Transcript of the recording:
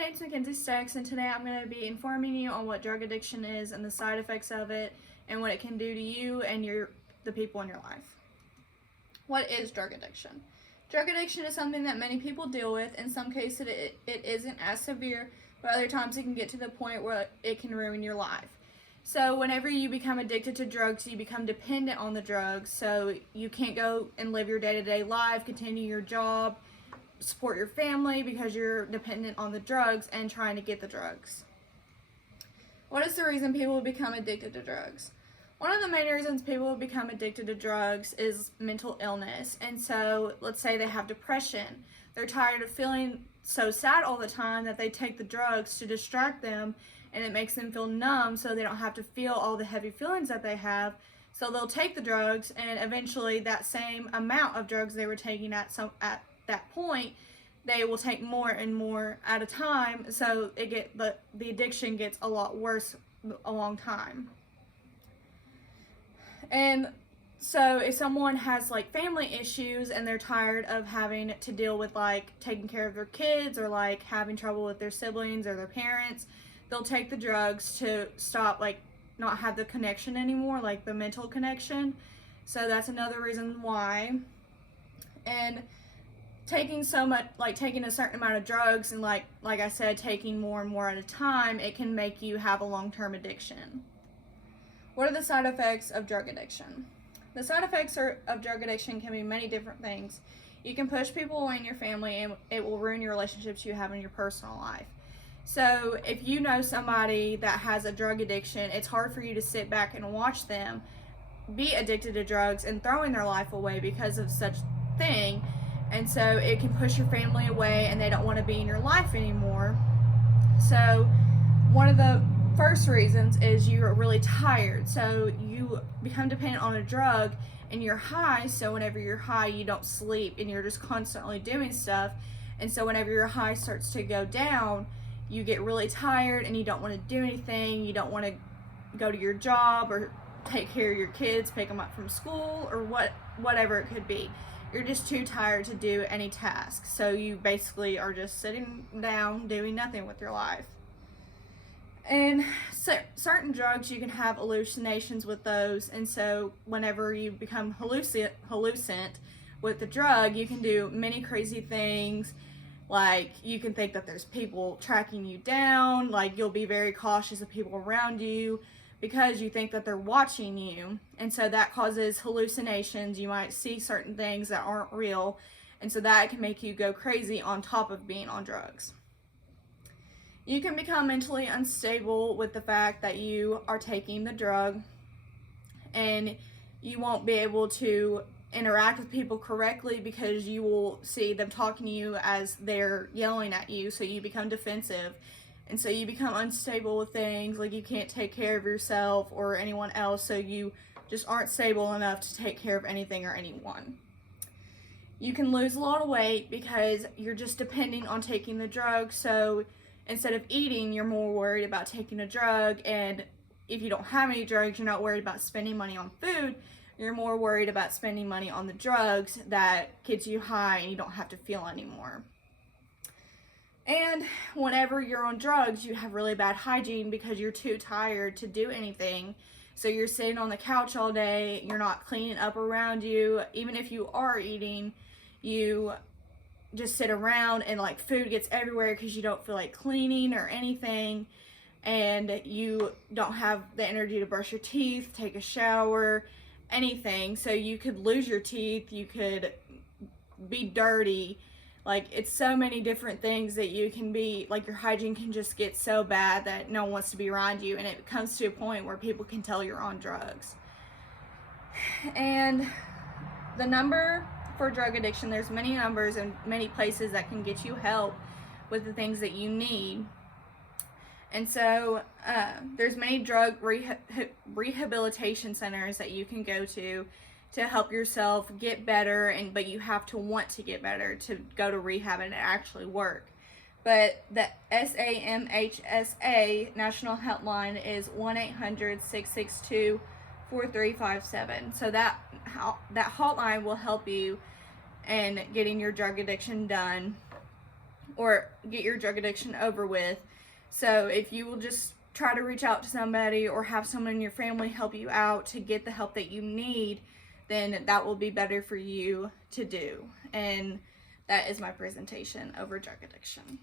name is Mackenzie Stacks, and today I'm going to be informing you on what drug addiction is and the side effects of it and what it can do to you and the people in your life. What is drug addiction? Drug addiction is something that many people deal with. In some cases it isn't as severe, but other times it can get to the point where it can ruin your life. So whenever you become addicted to drugs, you become dependent on the drugs, so you can't go and live your day-to-day life, continue your job, support your family because you're dependent on the drugs and trying to get the drugs. What is the reason people become addicted to drugs? One of the main reasons people become addicted to drugs is mental illness. And so let's say they have depression. They're tired of feeling so sad all the time that they take the drugs to distract them, and it makes them feel numb so they don't have to feel all the heavy feelings that they have. So they'll take the drugs, and eventually that same amount of drugs they were taking at that point, they will take more and more at a time, so the addiction gets a lot worse a long time. And so if someone has like family issues and they're tired of having to deal with like taking care of their kids or like having trouble with their siblings or their parents, they'll take the drugs to stop, like not have the connection anymore, like the mental connection. So that's another reason why. And taking so much, like taking a certain amount of drugs and like I said, taking more and more at a time, it can make you have a long-term addiction. What are the side effects of drug addiction? The side effects of drug addiction can be many different things. You can push people away in your family, and it will ruin your relationships you have in your personal life. So if you know somebody that has a drug addiction, it's hard for you to sit back and watch them be addicted to drugs and throwing their life away because of such thing. And so it can push your family away and they don't want to be in your life anymore. So one of the first reasons is you're really tired. So you become dependent on a drug and you're high. So whenever you're high, you don't sleep and you're just constantly doing stuff. And so whenever your high starts to go down, you get really tired and you don't want to do anything. You don't want to go to your job or take care of your kids, pick them up from school, or whatever it could be. You're just too tired to do any task. So you basically are just sitting down doing nothing with your life. And so certain drugs, you can have hallucinations with those. And so whenever you become hallucinant with the drug, you can do many crazy things. Like you can think that there's people tracking you down. Like you'll be very cautious of people around you because you think that they're watching you, and so that causes hallucinations. You might see certain things that aren't real, and so that can make you go crazy on top of being on drugs. You can become mentally unstable with the fact that you are taking the drug, and you won't be able to interact with people correctly because you will see them talking to you as they're yelling at you, so you become defensive. And so you become unstable with things, like you can't take care of yourself or anyone else, so you just aren't stable enough to take care of anything or anyone. You can lose a lot of weight because you're just depending on taking the drug, so instead of eating, you're more worried about taking a drug, and if you don't have any drugs, you're not worried about spending money on food, you're more worried about spending money on the drugs that gets you high and you don't have to feel anymore. And whenever you're on drugs, you have really bad hygiene because you're too tired to do anything. So you're sitting on the couch all day, you're not cleaning up around you. Even if you are eating, you just sit around and like food gets everywhere because you don't feel like cleaning or anything. And you don't have the energy to brush your teeth, take a shower, anything. So you could lose your teeth, you could be dirty. Like, it's so many different things that you can be, like your hygiene can just get so bad that no one wants to be around you, and it comes to a point where people can tell you're on drugs. And the number for drug addiction, there's many numbers and many places that can get you help with the things that you need. And so there's many drug rehabilitation centers that you can go to help yourself get better, but you have to want to get better to go to rehab and actually work. But the SAMHSA National Helpline is 1-800-662-4357. So that hotline will help you in getting your drug addiction done. or get your drug addiction over with. So if you will just try to reach out to somebody or have someone in your family help you out to get the help that you need, then that will be better for you to do. And that is my presentation over drug addiction.